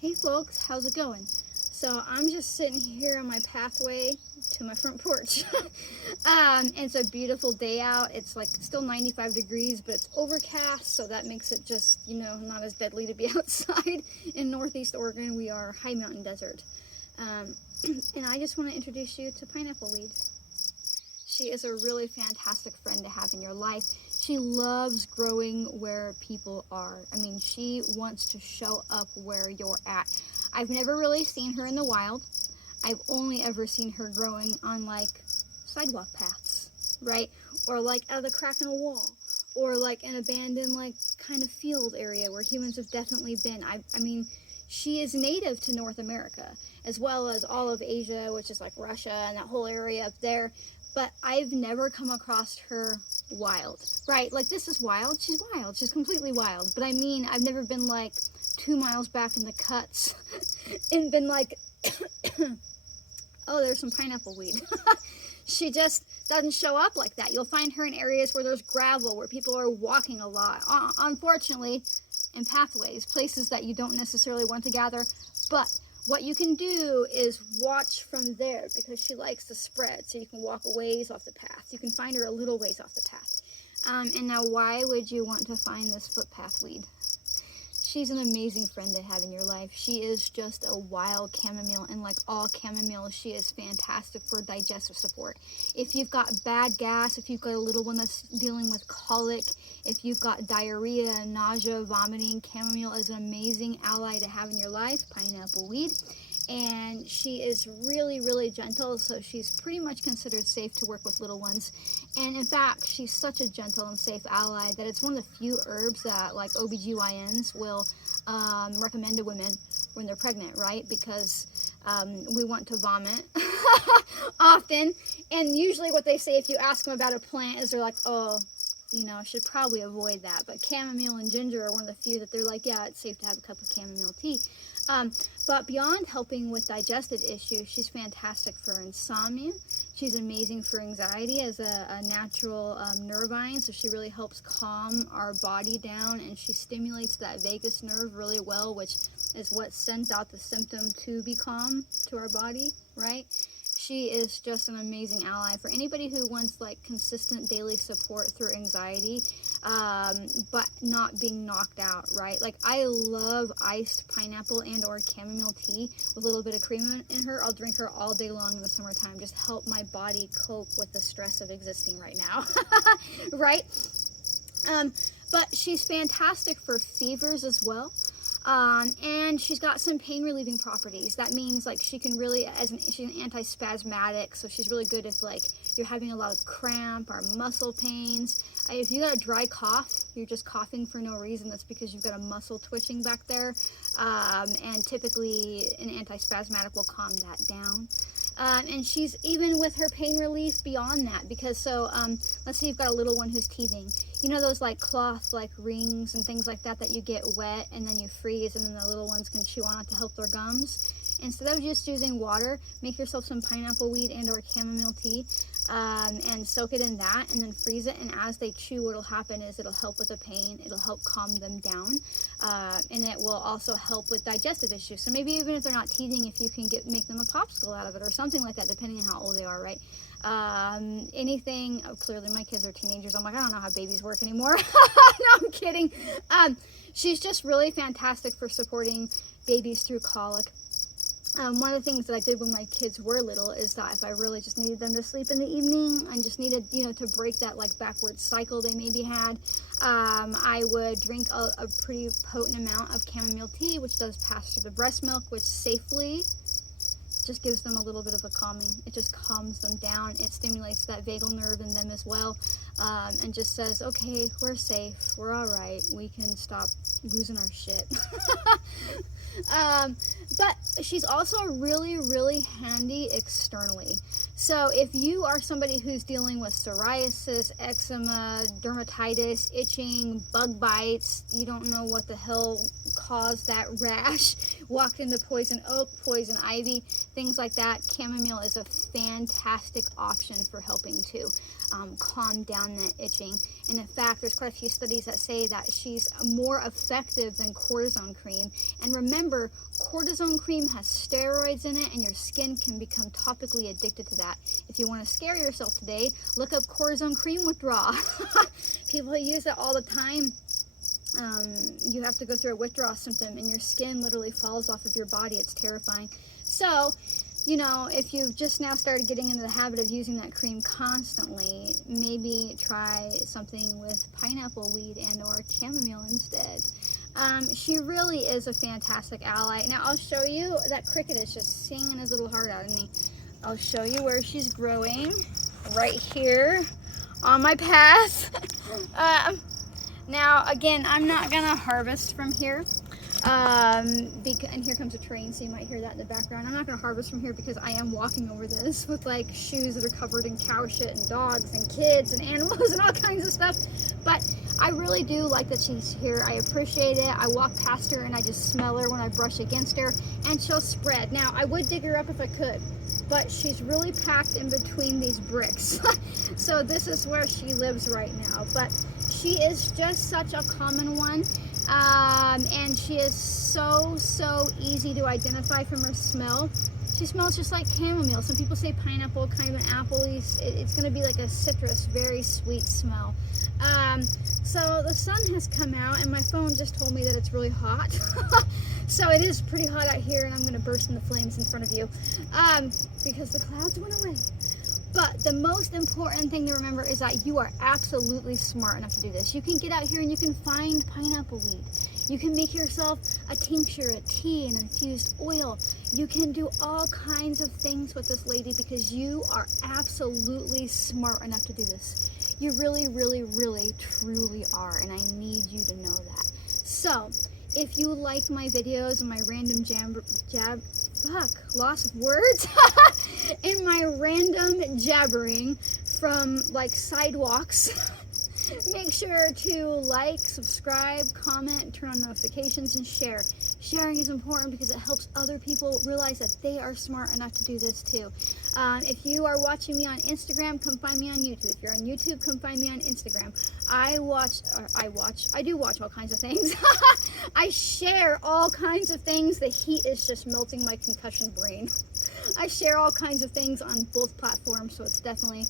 Hey folks, how's it going? So I'm just sitting here on my pathway to my front porch. It's a beautiful day out. It's like still 95 degrees, but it's overcast, so that makes it just, not as deadly to be outside. In Northeast Oregon, we are high mountain desert. And I just want to introduce you to Pineappleweed. She is a really fantastic friend to have in your life. She loves growing where people are. I mean, she wants to show up where you're at. I've never really seen her in the wild. I've only ever seen her growing on like sidewalk paths, right? Or like out of the crack in a wall, or like an abandoned like kind of field area where humans have definitely been. I mean, she is native to North America, as well as all of Asia, which is like Russia and that whole area up there. But I've never come across her wild, right? Like, this is wild. She's completely wild. But I mean, I've never been like 2 miles back in the cuts and been like, oh, there's some pineapple weed. She just doesn't show up like that. You'll find her in areas where there's gravel, where people are walking a lot. Unfortunately, in pathways, places that you don't necessarily want to gather. But what you can do is watch from there, because she likes to spread, so you can walk a ways off the path. You can find her a little ways off the path. And now, why would you want to find this footpath weed? She's an amazing friend to have in your life. She is just a wild chamomile, and like all chamomile, she is fantastic for digestive support. If you've got bad gas, if you've got a little one that's dealing with colic, if you've got diarrhea, nausea, vomiting, chamomile is an amazing ally to have in your life, pineappleweed. And she is really, really gentle, so she's pretty much considered safe to work with little ones. And in fact, she's such a gentle and safe ally that it's one of the few herbs that like OBGYNs will recommend to women when they're pregnant, right? Because we want to vomit often. And usually what they say if you ask them about a plant is they're like, oh, I should probably avoid that. But chamomile and ginger are one of the few that they're like, yeah, it's safe to have a cup of chamomile tea. But beyond helping with digestive issues, she's fantastic for insomnia. She's amazing for anxiety as a natural nervine, so she really helps calm our body down, and she stimulates that vagus nerve really well, which is what sends out the symptom to be calm to our body, right? She is just an amazing ally for anybody who wants like consistent daily support through anxiety, but not being knocked out, right? Like, I love iced pineapple and or chamomile tea with a little bit of cream in her. I'll drink her all day long in the summertime. Just help my body cope with the stress of existing right now, right? But she's fantastic for fevers as well. And she's got some pain relieving properties. That means like she can really, she's an anti-spasmodic, so she's really good if like you're having a lot of cramp or muscle pains. If you got a dry cough, you're just coughing for no reason, that's because you've got a muscle twitching back there. And typically an anti-spasmodic will calm that down. And she's even with her pain relief beyond that, because let's say you've got a little one who's teething. You know those like cloth like rings and things like that you get wet and then you freeze and then the little ones can chew on it to help their gums? Instead of just using water, make yourself some pineapple weed and or chamomile tea, and soak it in that and then freeze it, and as they chew, what'll happen is it'll help with the pain, it'll help calm them down, and it will also help with digestive issues. So maybe even if they're not teething, if you can make them a popsicle out of it or something like that, depending on how old they are, right? Anything, clearly my kids are teenagers. I'm like, I don't know how babies work anymore. No, I'm kidding. She's just really fantastic for supporting babies through colic. One of the things that I did when my kids were little is that if I really just needed them to sleep in the evening and just needed, to break that like backward cycle they maybe had, I would drink a pretty potent amount of chamomile tea, which does pass through the breast milk, which safely just gives them a little bit of a calming. It just calms them down. It stimulates that vagal nerve in them as well, and just says, okay, we're safe, we're all right, we can stop losing our shit. But she's also really, really handy externally. So if you are somebody who's dealing with psoriasis, eczema, dermatitis, itching, bug bites, you don't know what the hell cause that rash. Walked into poison oak, poison ivy, things like that. Chamomile is a fantastic option for helping to calm down that itching. And in fact, there's quite a few studies that say that she's more effective than cortisone cream. And remember, cortisone cream has steroids in it, and your skin can become topically addicted to that. If you want to scare yourself today, look up cortisone cream withdrawal. People use it all the time. You have to go through a withdrawal symptom, and your skin literally falls off of your body. It's terrifying. So, you know, if you've just now started getting into the habit of using that cream constantly, maybe try something with pineapple weed and or chamomile instead. She really is a fantastic ally. Now, I'll show you, that cricket is just singing his little heart out of me. I'll show you where she's growing, right here on my path. Now, again, I'm not going to harvest from here. And here comes a train, so you might hear that in the background. I'm not going to harvest from here because I am walking over this with like shoes that are covered in cow shit and dogs and kids and animals and all kinds of stuff. But I really do like that she's here. I appreciate it. I walk past her and I just smell her when I brush against her, and she'll spread. Now, I would dig her up if I could, but she's really packed in between these bricks. So this is where she lives right now. But she is just such a common one. And she is so easy to identify from her smell. She smells just like chamomile. Some people say pineapple, kind of an apple. It's going to be like a citrus, very sweet smell. So the sun has come out, and my phone just told me that it's really hot. So it is pretty hot out here, and I'm going to burst into flames in front of you because the clouds went away. But the most important thing to remember is that you are absolutely smart enough to do this. You can get out here and you can find pineapple weed. You can make yourself a tincture, a tea, an infused oil. You can do all kinds of things with this lady because you are absolutely smart enough to do this. You really, truly are, and I need you to know that. So, if you like my videos and my random loss of words, in my random jabbering from like sidewalks, make sure to like, subscribe, comment, turn on notifications, and share. Sharing is important because it helps other people realize that they are smart enough to do this too. If you are watching me on Instagram, come find me on YouTube. If you're on YouTube, come find me on Instagram. I do watch all kinds of things. I share all kinds of things. The heat is just melting my concussion brain. I share all kinds of things on both platforms, so it's definitely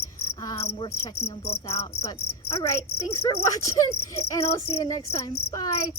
worth checking them both out. But all right, thanks for watching, and I'll see you next time. Bye.